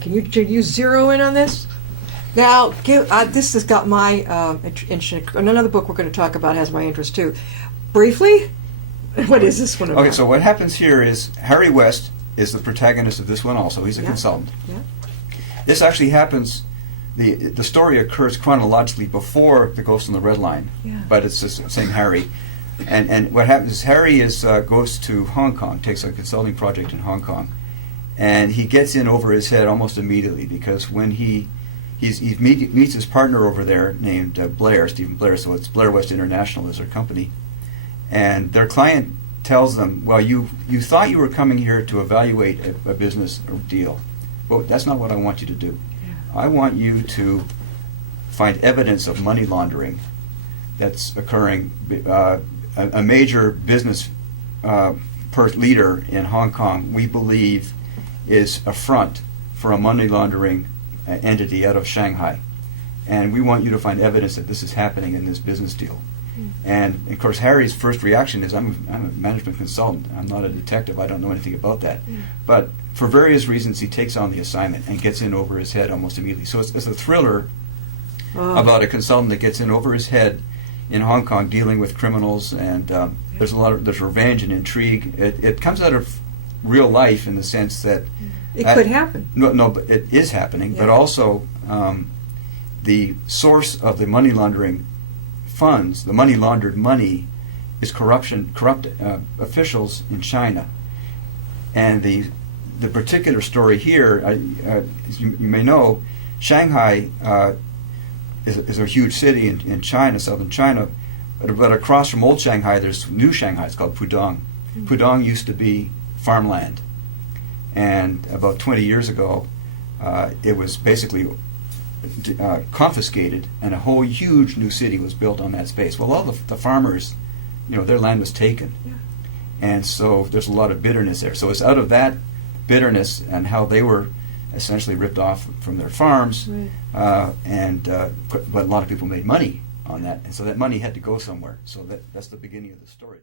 Can you zero in on this? Now, this has got my interest. Another book we're going to talk about has my interest too. Briefly, what is this one about? Okay, so what happens here is Harry West is the protagonist of this one also. He's a consultant. Yeah. This actually happens, the story occurs chronologically before The Ghost on the Red Line, but it's the same Harry. And what happens is Harry goes to Hong Kong, takes a consulting project in Hong Kong, and he gets in over his head almost immediately, because when he meets his partner over there named Stephen Blair, so it's Blair West International is their company, and their client tells them, well, you thought you were coming here to evaluate a business or deal, but that's not what I want you to do. I want you to find evidence of money laundering that's occurring. A major business leader in Hong Kong, we believe, is a front for a money laundering entity out of Shanghai, and we want you to find evidence that this is happening in this business deal. And of course, Harry's first reaction is, I'm a management consultant. I'm not a detective. I don't know anything about that. But for various reasons, he takes on the assignment and gets in over his head almost immediately. So it's a thriller about a consultant that gets in over his head in Hong Kong dealing with criminals, and there's revenge and intrigue. It comes out of real life in the sense that it could happen. No, but it is happening. But also, the source of the money laundering funds, the money laundered money, is corrupt officials in China. And the particular story here, as you may know, Shanghai is a huge city in China, southern China, but across from old Shanghai there's new Shanghai. It's called Pudong. Pudong used to be farmland, and about 20 years ago it was basically confiscated, and a whole huge new city was built on that space. Well, all the farmers, their land was taken, and so there's a lot of bitterness there. So it's out of that bitterness and how they were essentially ripped off from their farms, but a lot of people made money on that, and so that money had to go somewhere. So that's the beginning of the story.